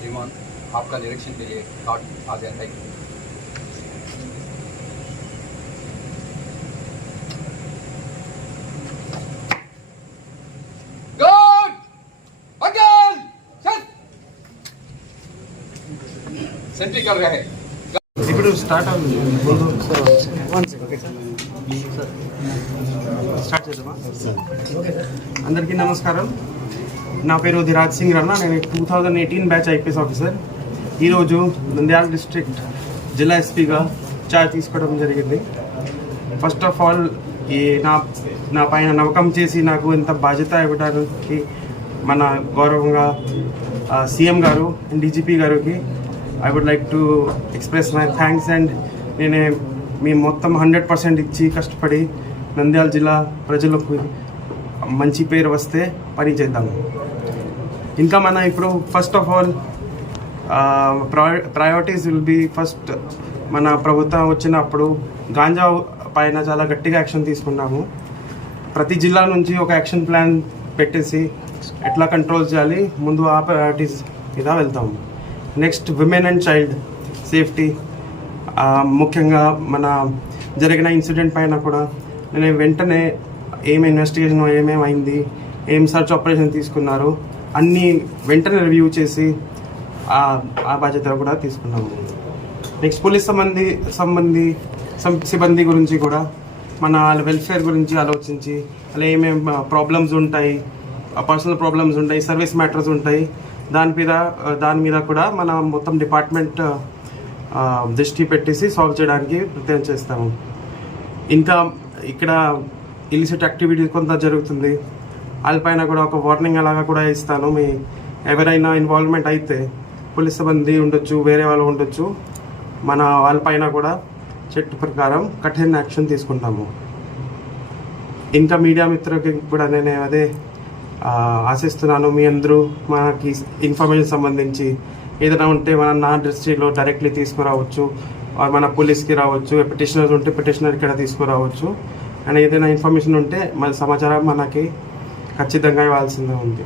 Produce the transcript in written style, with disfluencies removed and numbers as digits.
श्रीमान, आपका निरीक्षण के लिए कार्ड आ गया। Thank you. सेंट्री कर रहे हैं। ఇప్పుడు స్టార్ట్ అవుతుంది స్టార్ట్ చేద్దామా? అందరికీ నమస్కారం. నా పేరు ధిరాజ్ సింగ్ రన్నా. నేను 2018 బ్యాచ్ ఐపీఎస్ ఆఫీసర్. ఈరోజు నంద్యాల డిస్ట్రిక్ట్ జిల్లా ఎస్పీగా చార్జ్ తీసుకోవడం జరిగింది. ఫస్ట్ ఆఫ్ ఆల్ నా పైన నమ్మకం చేసి నాకు ఇంత బాధ్యత ఇవ్వడానికి మన గౌరవంగా సీఎం గారు అండ్ డీజీపీ గారికి I would like to express my thanks. And మేము మొత్తం 100% ఇచ్చి కష్టపడి నంద్యాల జిల్లా ప్రజలకు మంచి పేరు వస్తే పని చేద్దాము. ఇంకా మన ఇప్పుడు first of all priorities will be first. మన ప్రభుత్వం వచ్చినప్పుడు గాంజా పైన చాలా గట్టిగా యాక్షన్ తీసుకున్నాము. ప్రతి జిల్లా నుంచి ఒక యాక్షన్ ప్లాన్ పెట్టేసి ఎట్లా కంట్రోల్ చేయాలి ముందు ఆ ప్రయారిటీస్ మీద వెళ్తాము. Next women and child safety, ముఖ్యంగా మన జరిగిన ఇన్సిడెంట్ పైన కూడా నేను వెంటనే ఏం ఇన్వెస్టిగేషన్ ఏమేమైంది, ఏం సర్చ్ ఆపరేషన్ తీసుకున్నారు అన్నీ వెంటనే రివ్యూ చేసి ఆ బాధ్యత కూడా తీసుకున్నాము. నెక్స్ట్ పోలీస్ సిబ్బంది గురించి కూడా మన వాళ్ళ వెల్ఫేర్ గురించి ఆలోచించి అలా ఏమేమి ప్రాబ్లమ్స్ ఉంటాయి, పర్సనల్ ప్రాబ్లమ్స్ ఉంటాయి, సర్వీస్ మ్యాటర్స్ ఉంటాయి, దాని మీద కూడా మన మొత్తం డిపార్ట్మెంట్ దృష్టి పెట్టేసి సాల్వ్ చేయడానికి ప్రయత్నం చేస్తాము. ఇంకా ఇక్కడ ఇలిసిట్ యాక్టివిటీ కొంత జరుగుతుంది, వాళ్ళపైన కూడా ఒక వార్నింగ్ అలాగా కూడా ఇస్తాను. ఎవరైనా ఇన్వాల్వ్మెంట్ అయితే పోలీస్ సిబ్బంది ఉండొచ్చు, వేరే వాళ్ళు ఉండొచ్చు, మన వాళ్ళపైన కూడా చట్ట ప్రకారం కఠిన యాక్షన్ తీసుకుంటాము. ఇంకా మీడియా మిత్రులకి కూడా నేను అదే ఆశిస్తున్నాను, మీ అందరూ మనకి ఇన్ఫర్మేషన్ సంబంధించి ఏదైనా ఉంటే నా దృష్టిలో డైరెక్ట్లీ తీసుకురావచ్చు, మన పోలీస్కి రావచ్చు, పిటిషనర్స్ ఉంటే పిటిషనర్ ఇక్కడ తీసుకురావచ్చు. అండ్ ఏదైనా ఇన్ఫర్మేషన్ ఉంటే మన సమాచారం మనకి ఖచ్చితంగా ఇవ్వాల్సిందే ఉంది.